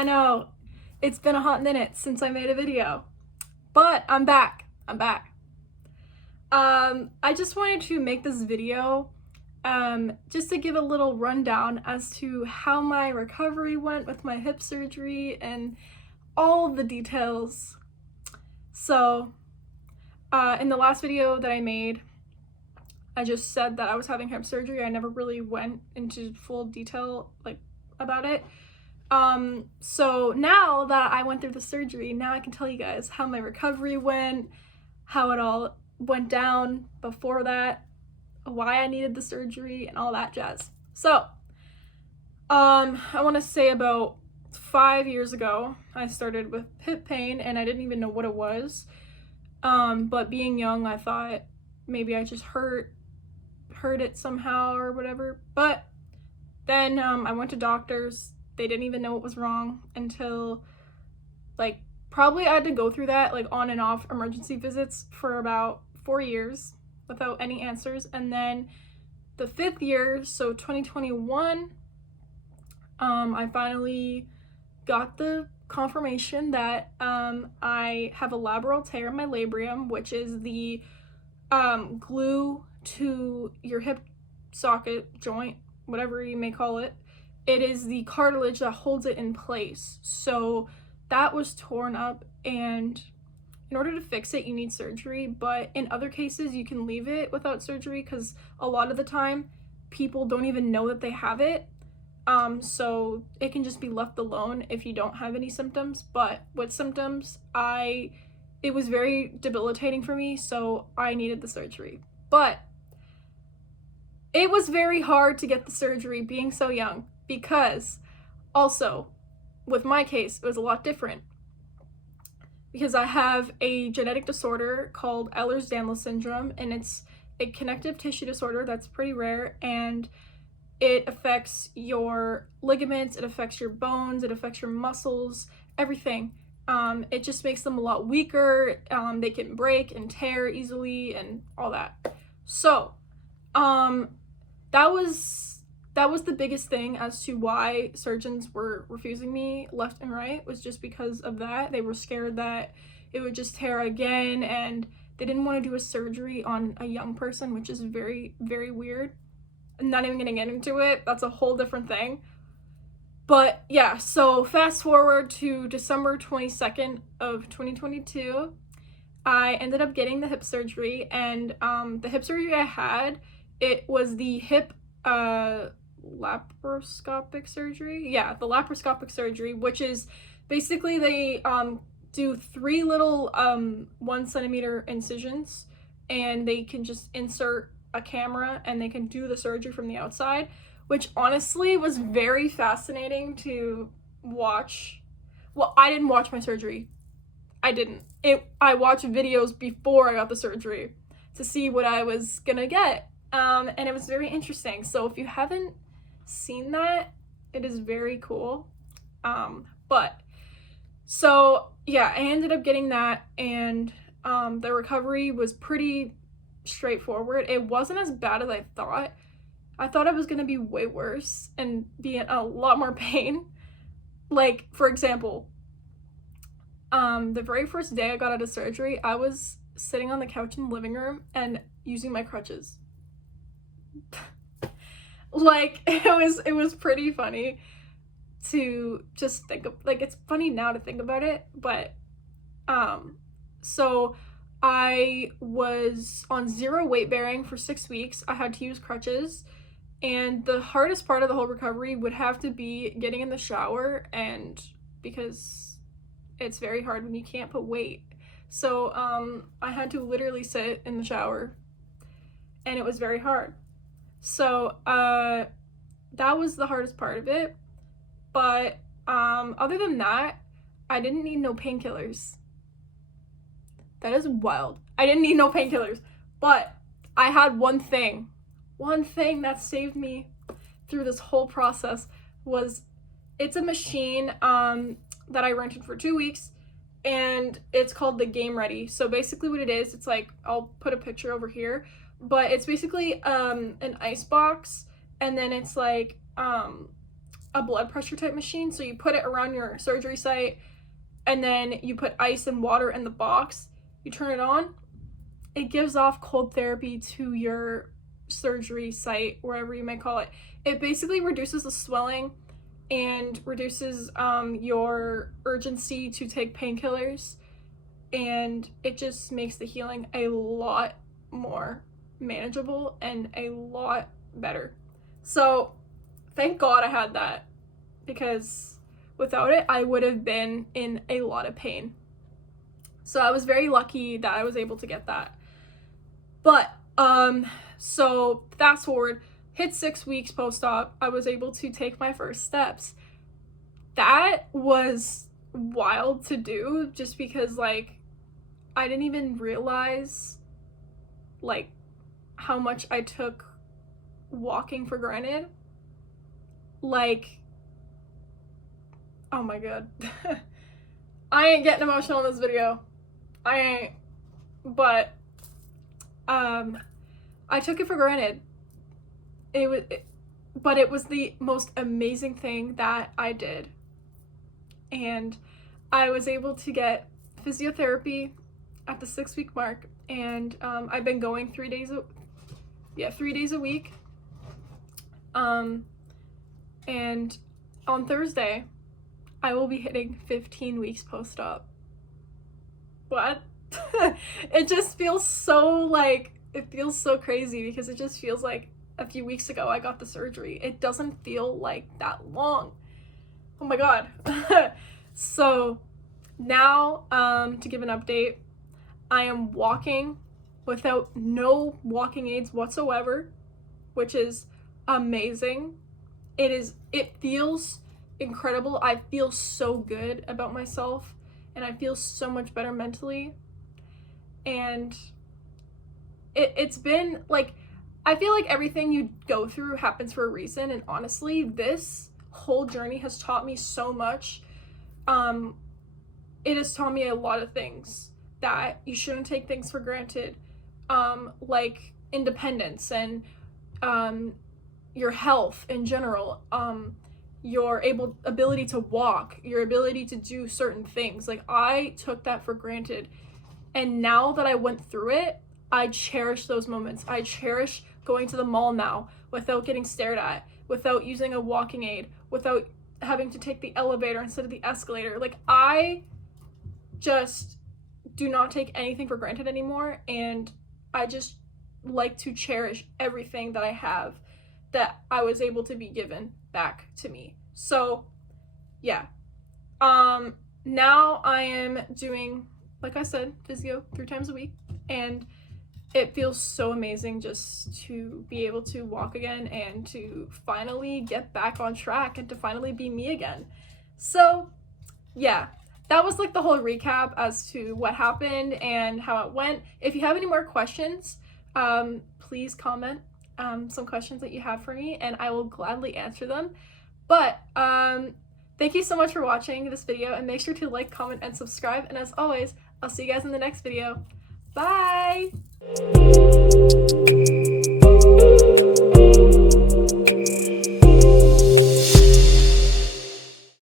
I know, it's been a hot minute since I made a video, but I'm back. I just wanted to make this video just to give a little rundown as to how my recovery went with my hip surgery and all the details. So, in the last video that I made, I just said that I was having hip surgery. I never really went into full detail about it. So now that I went through the surgery, now I can tell you guys how my recovery went, how it all went down before that, why I needed the surgery, and all that jazz. So, I want to say about 5 years ago, I started with hip pain, and I didn't even know what it was. But being young, I thought maybe I just hurt it somehow or whatever. But then, I went to doctors. They didn't even know what was wrong until, probably I had to go through that, on and off emergency visits for about 4 years without any answers. And then the 5th year, so 2021, I finally got the confirmation that I have a labral tear in my labrum, which is the glue to your hip socket joint, whatever you may call it. It is the cartilage that holds it in place. So that was torn up, and in order to fix it, you need surgery. But in other cases, you can leave it without surgery because a lot of the time, people don't even know that they have it. So it can just be left alone if you don't have any symptoms. But with symptoms, it was very debilitating for me, so I needed the surgery. But it was very hard to get the surgery being so young, because also with my case, it was a lot different because I have a genetic disorder called Ehlers-Danlos syndrome, and it's a connective tissue disorder that's pretty rare, and it affects your ligaments, it affects your bones, it affects your muscles, everything. It just makes them a lot weaker. They can break and tear easily and all that. So, that was the biggest thing as to why surgeons were refusing me left and right, was just because of that. They were scared that it would just tear again, and they didn't want to do a surgery on a young person, which is very, very weird. I'm not even gonna get into it. That's a whole different thing. But yeah, so fast forward to December 22nd of 2022, I ended up getting the hip surgery, and the hip surgery I had, it was the hip laparoscopic surgery. Yeah, the laparoscopic surgery, which is basically they do 3 little 1 centimeter incisions, and they can just insert a camera and they can do the surgery from the outside, which honestly was very fascinating to watch. Well, I didn't watch my surgery. I didn't. I watched videos before I got the surgery to see what I was gonna get. And it was very interesting. So if you haven't seen that, it is very cool. So yeah, I ended up getting that, and the recovery was pretty straightforward. It wasn't as bad as I thought. I thought it was gonna be way worse and be in a lot more pain. For example, the very first day I got out of surgery, I was sitting on the couch in the living room and using my crutches. It was pretty funny to just think of, it's funny now to think about it, but so I was on 0 weight bearing for 6 weeks. I had to use crutches, and the hardest part of the whole recovery would have to be getting in the shower, and because it's very hard when you can't put weight. So I had to literally sit in the shower, and it was very hard. So that was the hardest part of it. But other than that, I didn't need no painkillers. That is wild. I didn't need no painkillers. But I had one thing that saved me through this whole process. It's a machine that I rented for 2 weeks, and it's called the Game Ready. So basically what it is, it's I'll put a picture over here, but it's basically an ice box, and then it's a blood pressure type machine. So you put it around your surgery site, and then you put ice and water in the box. You turn it on. It gives off cold therapy to your surgery site, wherever you may call it. It basically reduces the swelling and reduces your urgency to take painkillers, and it just makes the healing a lot more manageable and a lot better. So thank God I had that, because without it I would have been in a lot of pain. So I was very lucky that I was able to get that. But so fast forward, hit 6 weeks post-op, I was able to take my first steps. That was wild to do, just because like I didn't even realize like how much I took walking for granted. Like, oh my god. I ain't getting emotional in this video. I ain't. But I took it for granted. But it was the most amazing thing that I did. And I was able to get physiotherapy at the 6 week mark, and I've been going 3 days a week. And on Thursday, I will be hitting 15 weeks post-op. What? It just feels so like, it feels so crazy, because it just feels like a few weeks ago I got the surgery. It doesn't feel like that long. Oh my god. So now, to give an update, I am walking without no walking aids whatsoever, which is amazing. It feels incredible. I feel so good about myself, and I feel so much better mentally. And it's been like, I feel like everything you go through happens for a reason, and honestly, this whole journey has taught me so much. It has taught me a lot of things, that you shouldn't take things for granted, like independence and your health in general, your ability to walk, your ability to do certain things. Like, I took that for granted, and now that I went through it, I cherish those moments. I cherish going to the mall now without getting stared at, without using a walking aid, without having to take the elevator instead of the escalator. Like, I just do not take anything for granted anymore, and I just like to cherish everything that I have, that I was able to be given back to me. So yeah, now I am doing, like I said, physio 3 times a week, and it feels so amazing just to be able to walk again, and to finally get back on track, and to finally be me again. So yeah, that was like the whole recap as to what happened and how it went. If you have any more questions, please comment some questions that you have for me, and I will gladly answer them. But thank you so much for watching this video, and make sure to like, comment, and subscribe. And as always, I'll see you guys in the next video. Bye!